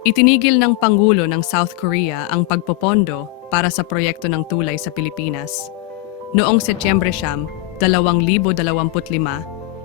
Itinigil ng Pangulo ng South Korea ang pagpopondo para sa proyekto ng tulay sa Pilipinas. Noong Setyembre siyam, 2025,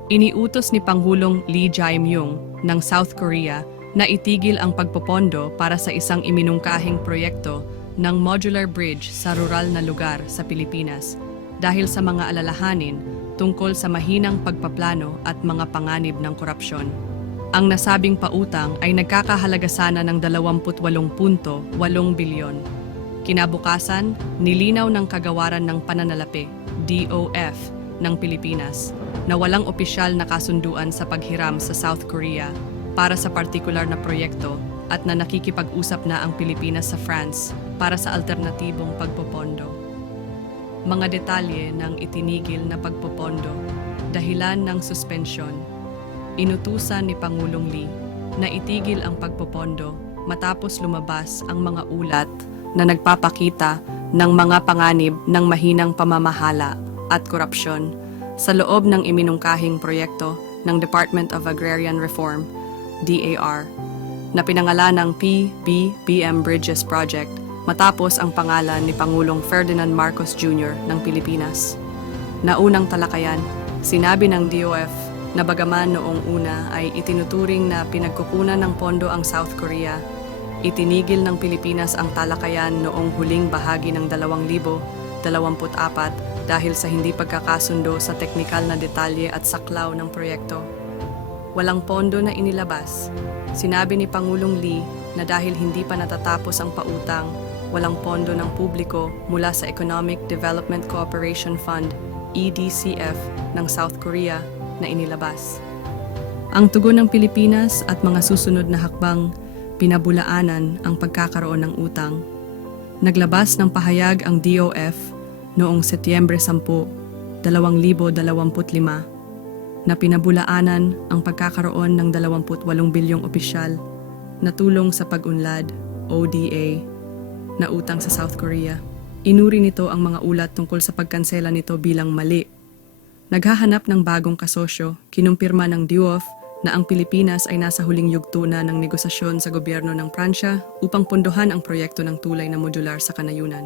iniutos ni Pangulong Lee Jae-myung ng South Korea na itigil ang pagpopondo para sa isang iminungkahing proyekto ng modular bridge sa rural na lugar sa Pilipinas dahil sa mga alalahanin tungkol sa mahinang pagpaplano at mga panganib ng korupsyon. Ang nasabing pautang ay nagkakahalaga sana ng 28.8 bilyon. Kinabukasan, nilinaw ng kagawaran ng pananalapi, DOF, ng Pilipinas na walang opisyal na kasunduan sa paghiram sa South Korea para sa partikular na proyekto at na nakikipag-usap na ang Pilipinas sa France para sa alternatibong pagpopondo. Mga detalye ng itinigil na pagpopondo, dahilan ng suspensyon, inutusan ni Pangulong Lee na itigil ang pagpopondo matapos lumabas ang mga ulat na nagpapakita ng mga panganib ng mahinang pamamahala at korupsyon sa loob ng iminungkahing proyekto ng Department of Agrarian Reform, DAR, na pinangalan ng PBBM Bridges Project matapos ang pangalan ni Pangulong Ferdinand Marcos Jr. ng Pilipinas. Naunang talakayan, sinabi ng DOF na bagaman noong una ay itinuturing na pinagkukunan ng pondo ang South Korea, itinigil ng Pilipinas ang talakayan noong huling bahagi ng 2024 dahil sa hindi pagkakasundo sa teknikal na detalye at saklaw ng proyekto. Walang pondo na inilabas. Sinabi ni Pangulong Lee na dahil hindi pa natatapos ang pautang, walang pondo ng publiko mula sa Economic Development Cooperation Fund, EDCF, ng South Korea na inilabas. Ang tugon ng Pilipinas at mga susunod na hakbang pinabulaanan ang pagkakaroon ng utang. Naglabas ng pahayag ang DOF noong Setyembre 10, 2025 na pinabulaanan ang pagkakaroon ng 28 bilyong opisyal na tulong sa pag-unlad, ODA, na utang sa South Korea. Inuri nito ang mga ulat tungkol sa pagkansela nito bilang mali. Naghahanap ng bagong kasosyo, kinumpirma ng DUOF na ang Pilipinas ay nasa huling yugto na ng negosasyon sa gobyerno ng Pransya upang punduhan ang proyekto ng tulay na modular sa kanayunan.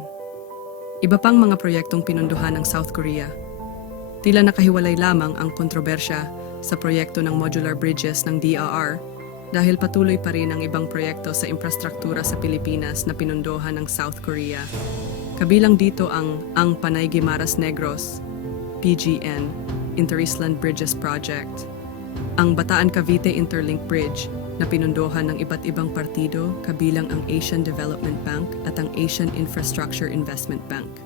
Iba pang mga proyektong pinunduhan ng South Korea. Tila nakahiwalay lamang ang kontrobersya sa proyekto ng modular bridges ng DRR dahil patuloy pa rin ang ibang proyekto sa infrastruktura sa Pilipinas na pinunduhan ng South Korea. Kabilang dito ang Ang Panay Guimaras Negros, PGN, Interisland Bridges Project, ang Bataan Cavite Interlink Bridge na pinunduhan ng iba't ibang partido kabilang ang Asian Development Bank at ang Asian Infrastructure Investment Bank.